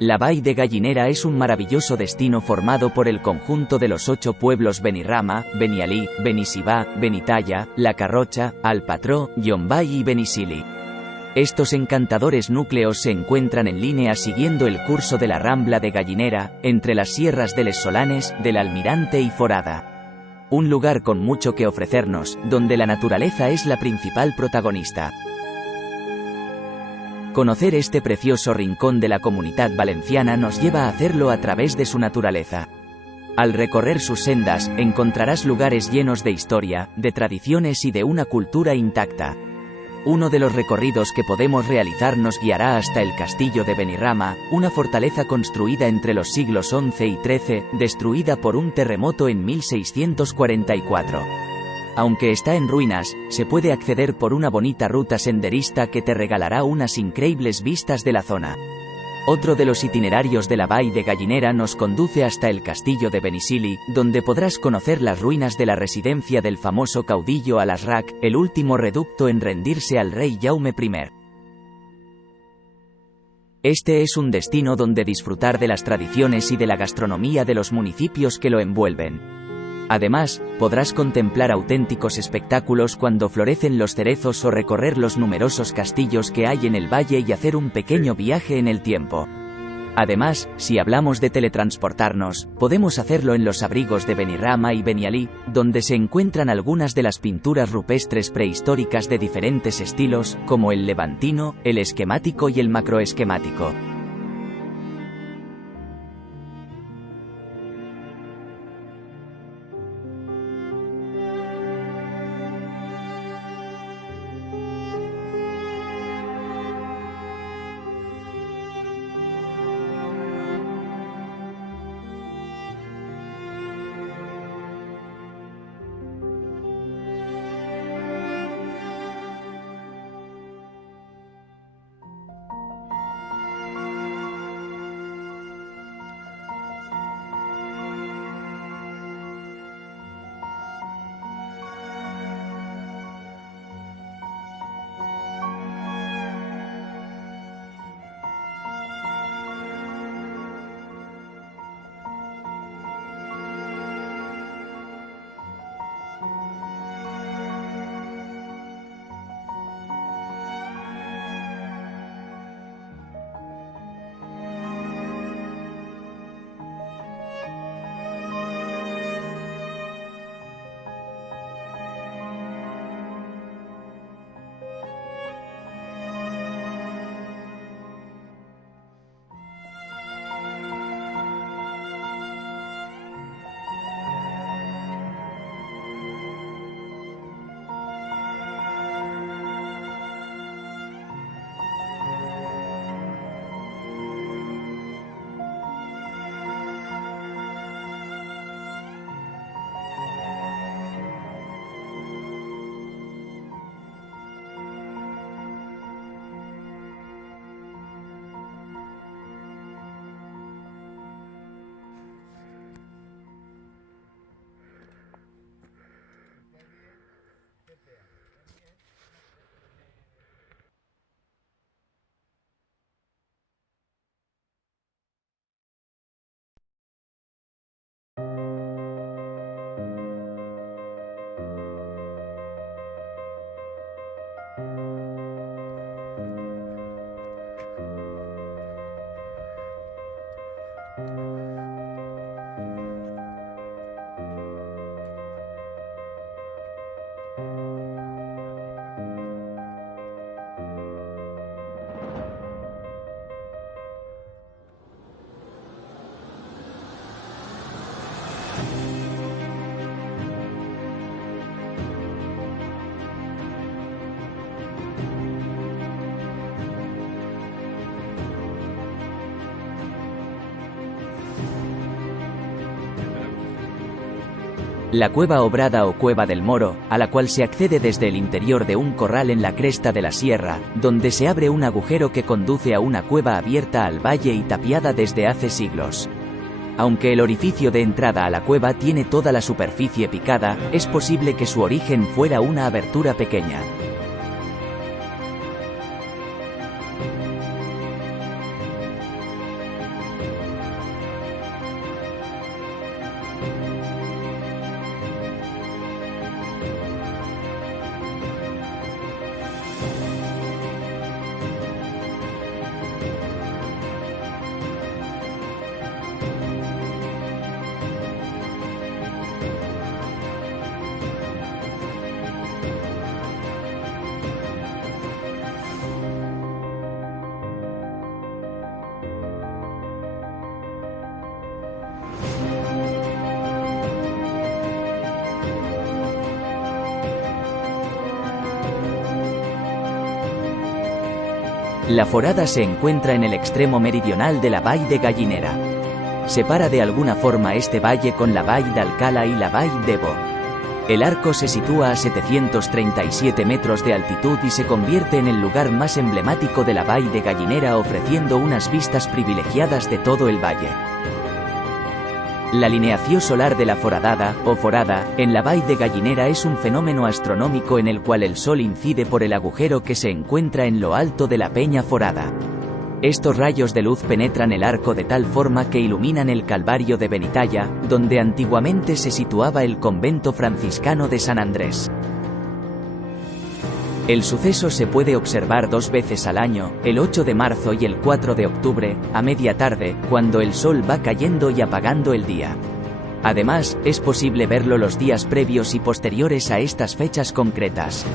La Vall de Gallinera es un maravilloso destino formado por el conjunto de los 8 pueblos Benirrama, Benialí, Benissibà, Benitalla, La Carrocha, Alpatró, Llombai y Benisili. Estos encantadores núcleos se encuentran en línea siguiendo el curso de la Rambla de Gallinera, entre las sierras de Les Solanes, del Almirante y Forada. Un lugar con mucho que ofrecernos, donde la naturaleza es la principal protagonista. Conocer este precioso rincón de la Comunitat Valenciana nos lleva a hacerlo a través de su naturaleza. Al recorrer sus sendas, encontrarás lugares llenos de historia, de tradiciones y de una cultura intacta. Uno de los recorridos que podemos realizar nos guiará hasta el castillo de Benirrama, una fortaleza construida entre los siglos XI y XIII, destruida por un terremoto en 1644. Aunque está en ruinas, se puede acceder por una bonita ruta senderista que te regalará unas increíbles vistas de la zona. Otro de los itinerarios de la Vall de Gallinera nos conduce hasta el castillo de Benisili, donde podrás conocer las ruinas de la residencia del famoso caudillo Alasraq, el último reducto en rendirse al rey Jaume I. Este es un destino donde disfrutar de las tradiciones y de la gastronomía de los municipios que lo envuelven. Además, podrás contemplar auténticos espectáculos cuando florecen los cerezos o recorrer los numerosos castillos que hay en el valle y hacer un pequeño viaje en el tiempo. Además, si hablamos de teletransportarnos, podemos hacerlo en los abrigos de Benirrama y Benialí, donde se encuentran algunas de las pinturas rupestres prehistóricas de diferentes estilos, como el levantino, el esquemático y el macroesquemático. La Cueva Obrada o Cueva del Moro, a la cual se accede desde el interior de un corral en la cresta de la sierra, donde se abre un agujero que conduce a una cueva abierta al valle y tapiada desde hace siglos. Aunque el orificio de entrada a la cueva tiene toda la superficie picada, es posible que su origen fuera una abertura pequeña. La Forada se encuentra en el extremo meridional de la Vall de Gallinera. Separa de alguna forma este valle con la Vall d'Alcalá y la Vall d'Ebo. El arco se sitúa a 737 metros de altitud y se convierte en el lugar más emblemático de la Vall de Gallinera, ofreciendo unas vistas privilegiadas de todo el valle. La alineación solar de la Foradada, o Forada, en la Vall de Gallinera es un fenómeno astronómico en el cual el Sol incide por el agujero que se encuentra en lo alto de la Peña Forada. Estos rayos de luz penetran el arco de tal forma que iluminan el Calvario de Benitalla, donde antiguamente se situaba el convento franciscano de San Andrés. El suceso se puede observar 2 veces al año, el 8 de marzo y el 4 de octubre, a media tarde, cuando el sol va cayendo y apagando el día. Además, es posible verlo los días previos y posteriores a estas fechas concretas.